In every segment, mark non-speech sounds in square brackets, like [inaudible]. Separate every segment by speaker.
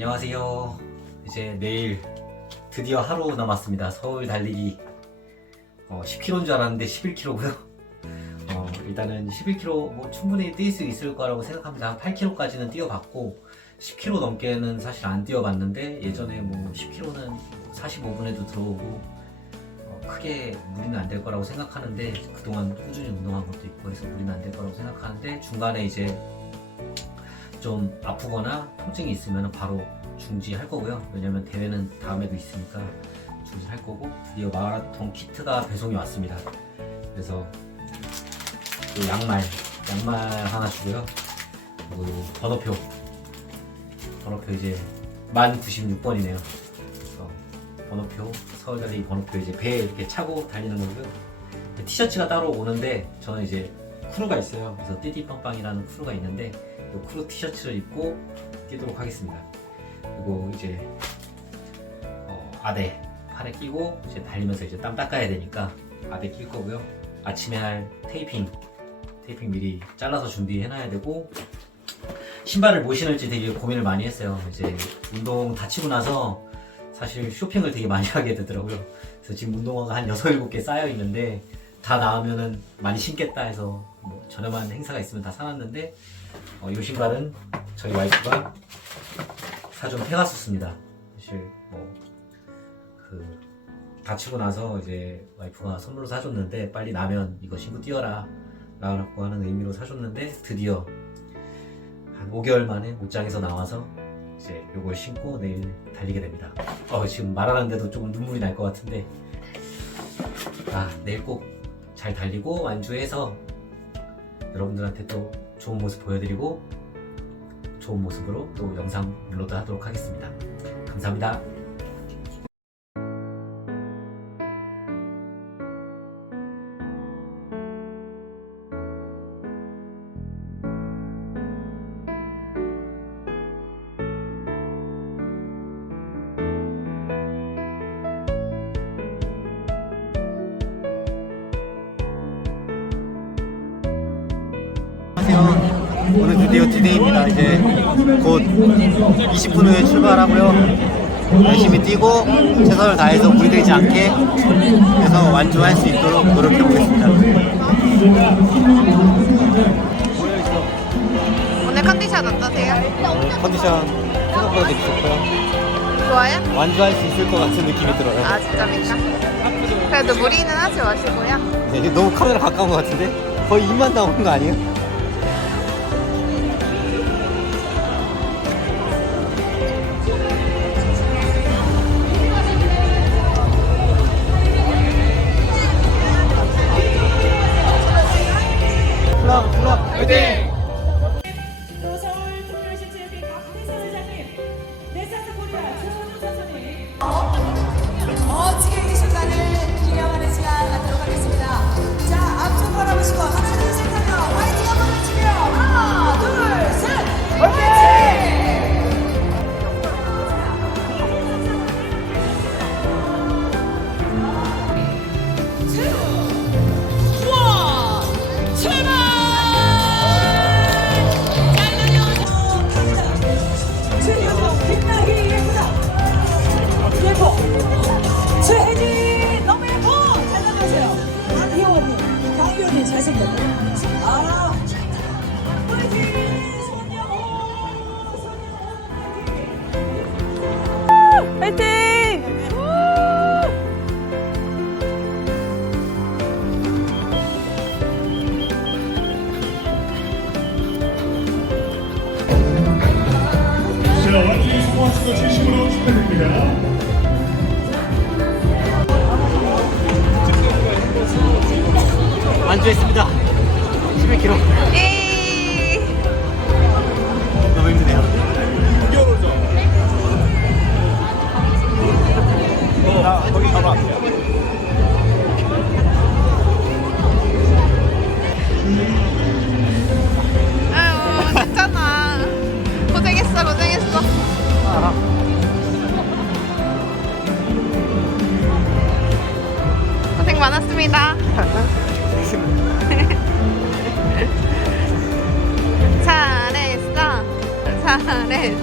Speaker 1: 안녕하세요. 이제 내일 드디어 하루 남았습니다. 서울 달리기 어, 10km인 줄 알았는데 11km고요. 어, 일단은 11km 뭐 충분히 뛸 수 있을 거라고 생각합니다. 한 8km까지는 뛰어봤고 10km 넘게는 사실 안 뛰어봤는데 예전에 뭐 10km는 45분에도 들어오고 어, 크게 무리는 안 될 거라고 생각하는데 그동안 꾸준히 운동한 것도 있고 해서 무리는 안 될 거라고 생각하는데 중간에 이제 좀 아프거나 통증이 있으면 바로 중지할 거고요. 왜냐면 대회는 다음에도 있으니까 중지할 거고 드디어 마라톤 키트가 배송이 왔습니다. 그래서 그 양말, 양말 하나 주고요. 그리고 번호표, 번호표 이제 만 96번이네요. 그래서 번호표, 서울달리기 번호표 이제 배에 이렇게 차고 달리는 거고요. 티셔츠가 따로 오는데 저는 이제 크루가 있어요. 그래서 띠띠빵빵이라는 크루가 있는데 이 크루 티셔츠를 입고 뛰도록 하겠습니다. 그리고 이제 어, 아대 팔에 끼고 이제 달리면서 이제 땀 닦아야 되니까 아대 낄 거고요. 아침에 할 테이핑 테이핑 미리 잘라서 준비해놔야 되고 신발을 뭐 신을지 되게 고민을 많이 했어요. 이제 운동 다치고 나서 사실 쇼핑을 되게 많이 [laughs] 하게 되더라고요. 그래서 지금 운동화가 한 6, 7개 쌓여 있는데 다 나오면은 많이 신겠다 해서 뭐 저렴한 행사가 있으면 다 사놨는데 어, 이 신발은 저희 와이프가 사준 페가수스입니다. 사실 뭐그 다치고 나서 이제 와이프가 선물로 사줬는데 빨리 나면 이거 신고 뛰어라 라고 하는 의미로 사줬는데 드디어 한 5개월 만에 옷장에서 나와서 이제 요걸 신고 내일 달리게 됩니다. 어, 지금 말하는데도 조금 눈물이 날 것 같은데 아 내일 꼭 잘 달리고 완주해서 여러분들한테 또 좋은 모습 보여드리고 좋은 모습으로 또 영상 업로드 하도록 하겠습니다. 감사합니다.
Speaker 2: 안녕하세요. 오늘 드디어 디데이입니다. 이제 곧 20분 후에 출발하고요. 열심히 뛰고 최선을 다해서 무리되지 않게 해서 완주할 수 있도록 노력해 보겠습니다.
Speaker 3: 오늘 컨디션 어떠세요?
Speaker 2: 컨디션 생각보다 되게 좋고요.
Speaker 3: 좋아요?
Speaker 2: 완주할 수 있을 것 같은 느낌이 들어요.
Speaker 3: 아 진짜입니까? 그래도 무리는 하지 마시고요
Speaker 2: 네, 이게 너무 카메라 가까운 것 같은데 거의 입만 나오는 거 아니에요?
Speaker 4: 거 진심으로 축하드립니다.
Speaker 2: 완주했습니다. 11km
Speaker 3: 예!
Speaker 2: 너무 힘드네요. 자, 거기 가봐.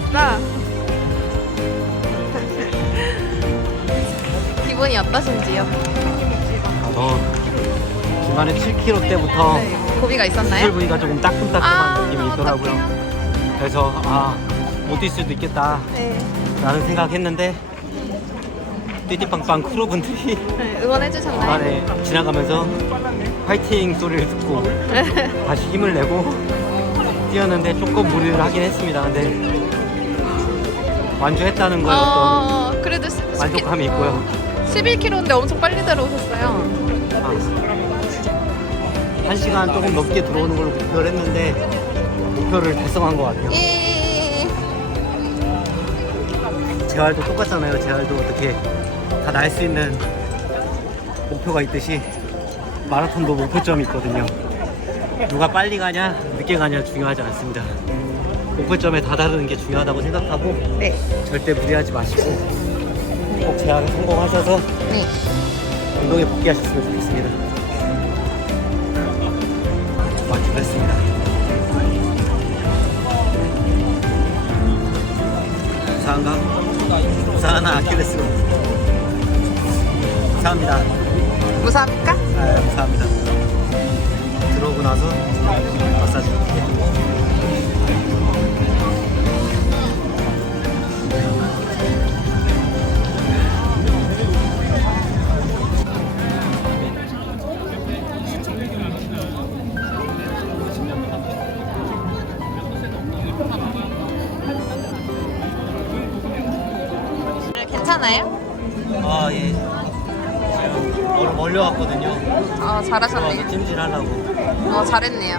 Speaker 3: 없다. 아. [laughs] 기분이 어떠신지요?
Speaker 1: 저 중간에 7kg 때부터
Speaker 3: 네, 고비가 있었나요?
Speaker 1: 부위가 조금 따끔따끔한
Speaker 3: 아,
Speaker 1: 느낌이 있더라고요. 그래서 아못 뛸 수도 있겠다
Speaker 3: 네.
Speaker 1: 라는 생각했는데 띠띠빵빵 크루분들이
Speaker 3: 네, 응원해주셨나요?
Speaker 1: 안에 지나가면서 화이팅 소리를 듣고 [laughs] 다시 힘을 내고 어. 뛰었는데 조금 무리를 하긴 했습니다. 근데 완주했다는 거에 어떤
Speaker 3: 어, 그래도 시,
Speaker 1: 만족감이 있고요.
Speaker 3: 11km인데 엄청 빨리 들어오셨어요.
Speaker 1: 아, 한 시간 조금 넘게 들어오는 걸로 목표를 했는데 목표를 달성한 것 같아요.
Speaker 3: 예.
Speaker 1: 재활도 똑같잖아요. 재활도 어떻게 다 날 수 있는 목표가 있듯이 마라톤도 목표점이 있거든요. 누가 빨리 가냐, 늦게 가냐 중요하지 않습니다. 목표점에 다다르는 게 중요하다고 생각하고
Speaker 3: 네.
Speaker 1: 절대 무리하지 마시고 꼭 재활을 성공하셔서
Speaker 3: 네.
Speaker 1: 운동에 복귀하셨으면 좋겠습니다. 완주했습니다. 무사한가? 무사하나 아킬레스건. 무사합니다.
Speaker 3: 무사합니까?
Speaker 1: 아, 무사합니다. 들어오고 나서 마사지.
Speaker 3: 괜찮아요?
Speaker 1: 아 예. 지금 얼음 얼려왔거든요.
Speaker 3: 어, 잘하셨네요.
Speaker 1: 들어와서 찜질하려고.
Speaker 3: 어, 잘했네요.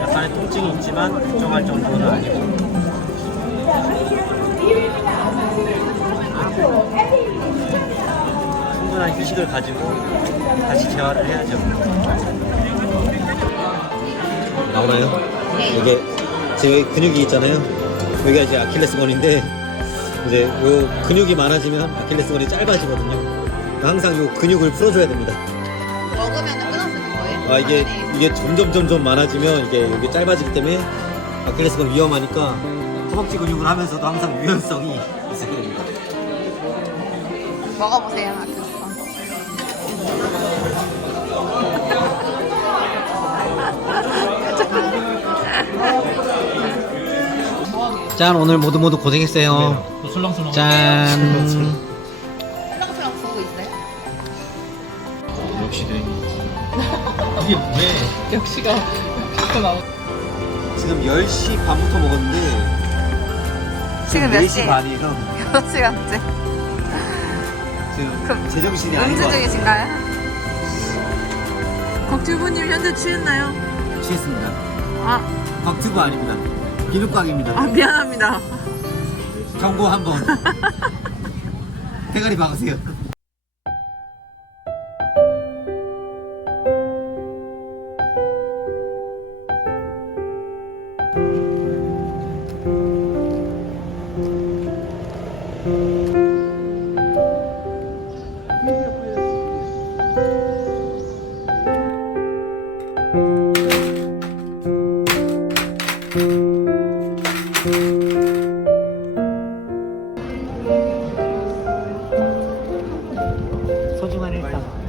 Speaker 1: 약간의 통증이 있지만 걱정할 정도는 아니고. 충분한 휴식을 가지고 다시 재활을 해야죠. 나오나요? 이게 제 여기 근육이 있잖아요. 여기가 이제 아킬레스건인데 이제 요 근육이 많아지면 아킬레스건이 짧아지거든요. 그러니까 항상 요 근육을 풀어줘야 됩니다.
Speaker 3: 먹으면 끊어지는 거예요?
Speaker 1: 아 이게 이게 점점 점점 많아지면 이게 여기 짧아지기 때문에 아킬레스건 위험하니까 허벅지 근육을 하면서도 항상 유연성이 있어야 됩니다.
Speaker 3: 먹어보세요, 아크스.
Speaker 1: 짠 오늘 모두 모두 고생했어요. 짠.
Speaker 3: 술렁술렁 부고 있어요? [laughs]
Speaker 1: 지금 10시 반부터 먹었는데
Speaker 3: 지금 몇 시?
Speaker 1: 반이에요.
Speaker 3: 몇 시간째?
Speaker 1: 지금
Speaker 3: 그럼
Speaker 1: 제정신이 아닌
Speaker 3: 음주
Speaker 1: 것 같아요.
Speaker 3: 중이신가요? 곽튜브님 현재 취했나요?
Speaker 1: 취했습니다.
Speaker 3: 아,
Speaker 1: 곽튜브 아닙니다. 비눗광입니다.
Speaker 3: 아 미안합니다.
Speaker 1: 경고 한 번. [laughs] 대가리 박으세요. 소중한 일상.